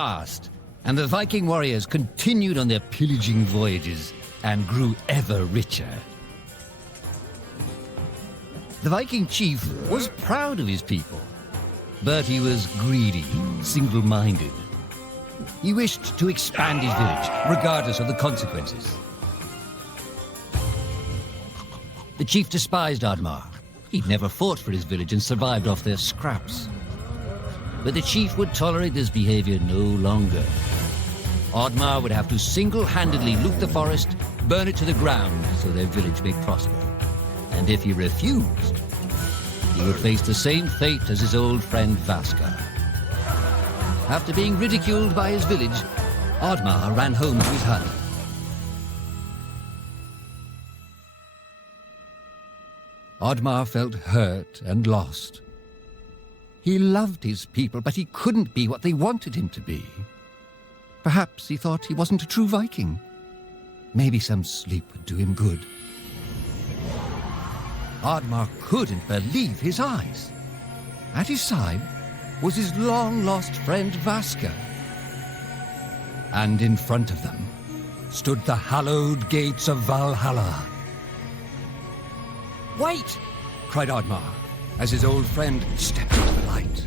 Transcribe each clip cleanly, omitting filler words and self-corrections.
passed, and the Viking warriors continued on their pillaging voyages and grew ever richer. The Viking chief was proud of his people, but he was greedy, single-minded. He wished to expand his village, regardless of the consequences. The chief despised Oddmar. He'd never fought for his village and survived off their scraps. But the chief would tolerate this behavior no longer. Oddmar would have to single-handedly loot the forest, burn it to the ground so their village may prosper. And if he refused, he would face the same fate as his old friend Vaska. After being ridiculed by his village, Oddmar ran home to his hut. Oddmar felt hurt and lost. He loved his people, but he couldn't be what they wanted him to be. Perhaps he thought he wasn't a true Viking. Maybe some sleep would do him good. Oddmar couldn't believe his eyes. At his side was his long-lost friend Vaska. And in front of them stood the hallowed gates of Valhalla. "Wait!" cried Oddmar, as his old friend stepped into the light.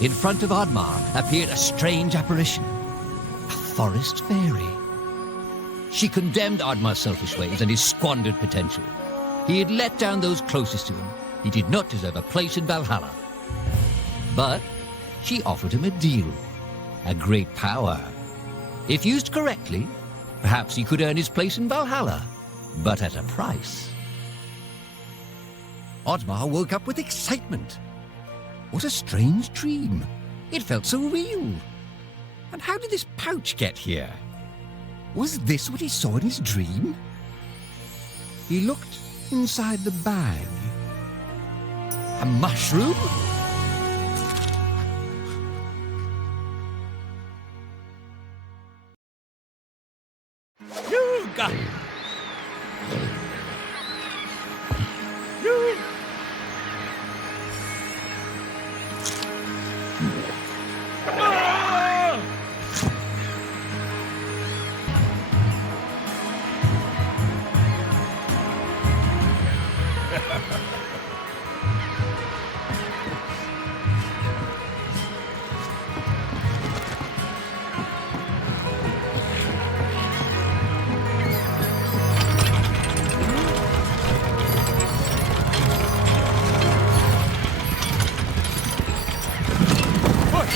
In front of Oddmar appeared a strange apparition, a forest fairy. She condemned Oddmar's selfish ways and his squandered potential. He had let down those closest to him. He did not deserve a place in Valhalla. But she offered him a deal, a great power. If used correctly, perhaps he could earn his place in Valhalla, but at a price. Oddmar woke up with excitement. What a strange dream. It felt so real. And how did this pouch get here? Was this what he saw in his dream? He looked inside the bag. A mushroom? You got it. You. Ah!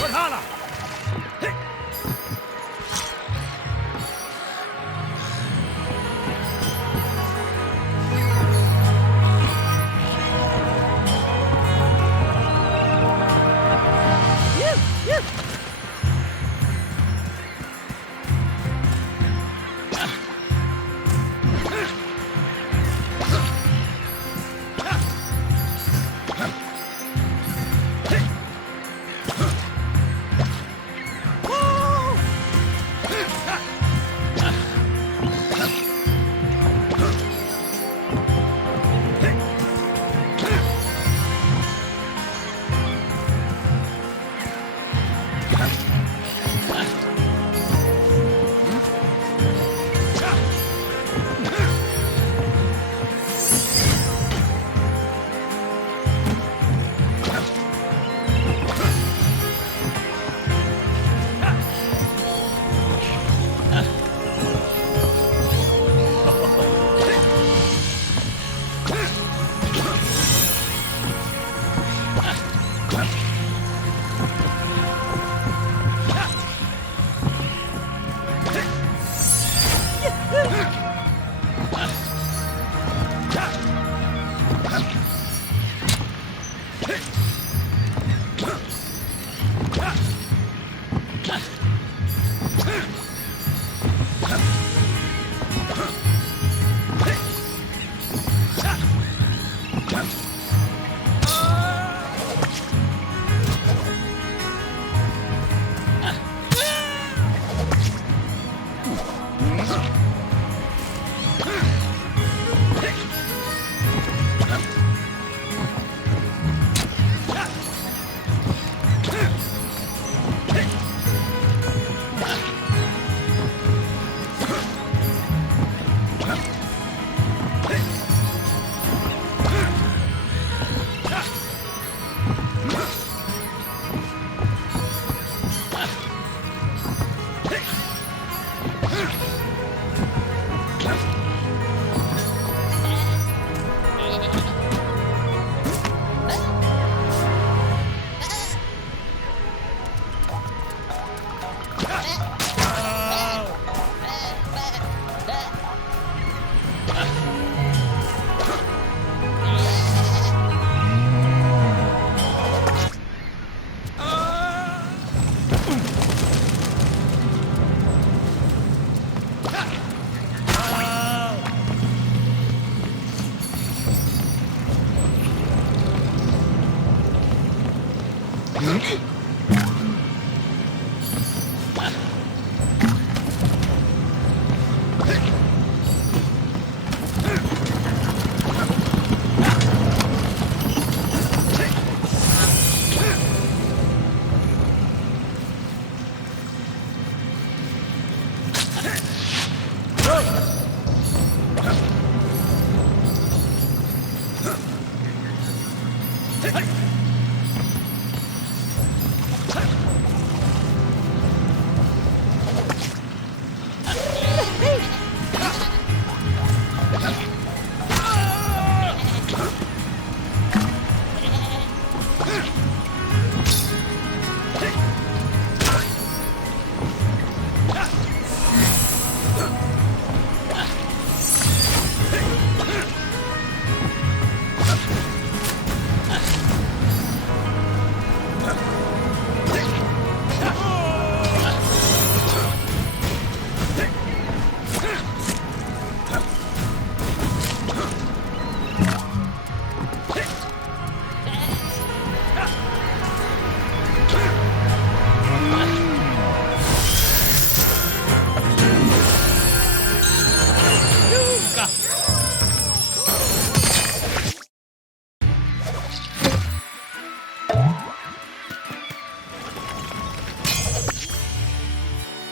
Valhalla!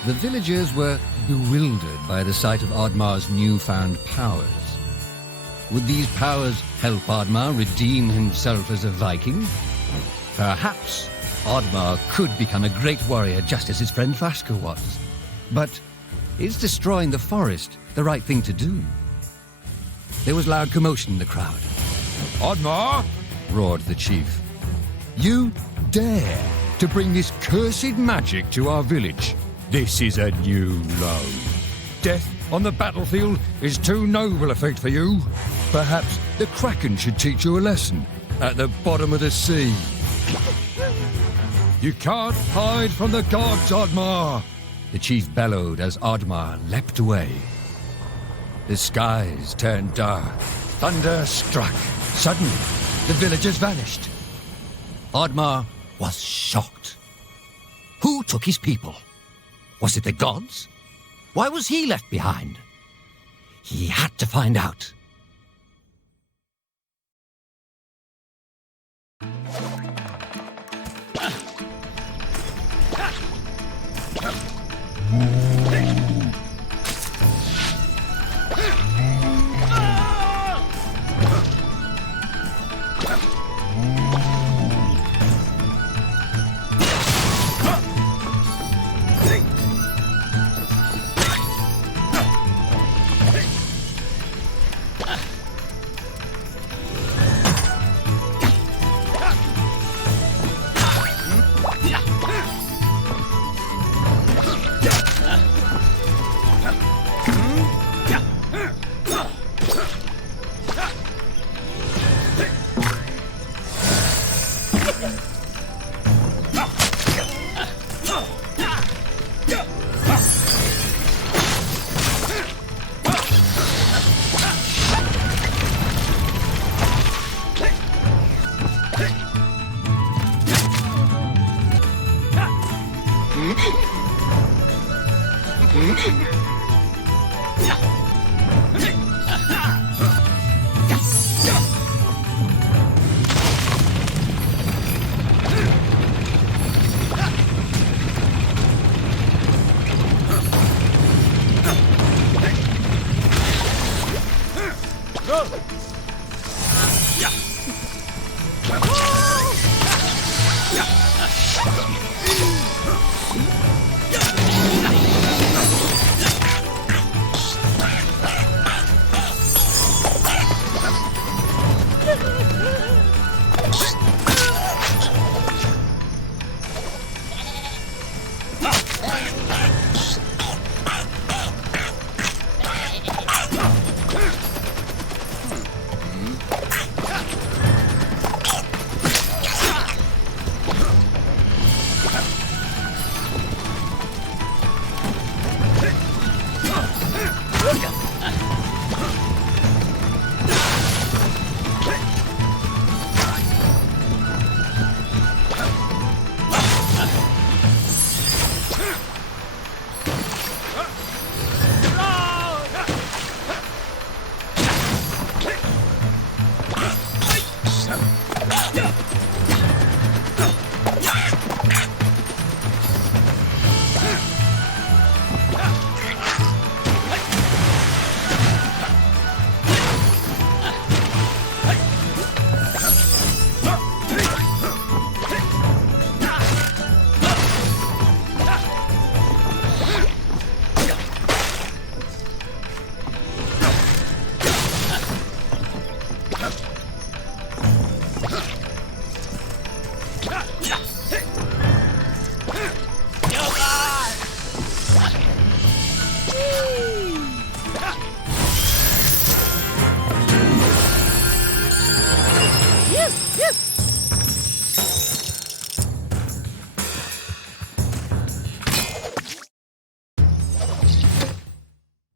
The villagers were bewildered by the sight of Oddmar's newfound powers. Would these powers help Oddmar redeem himself as a Viking? Perhaps Oddmar could become a great warrior just as his friend Vaska was. But is destroying the forest the right thing to do? There was loud commotion in the crowd. Oddmar! Roared the chief. You dare to bring this cursed magic to our village? This is a new low. Death on the battlefield is too noble a fate for you. Perhaps the Kraken should teach you a lesson at the bottom of the sea. You can't hide from the gods, Oddmar! The chief bellowed as Oddmar leapt away. The skies turned dark. Thunder struck. Suddenly, the villagers vanished. Oddmar was shocked. Who took his people? Was it the gods? Why was he left behind? He had to find out.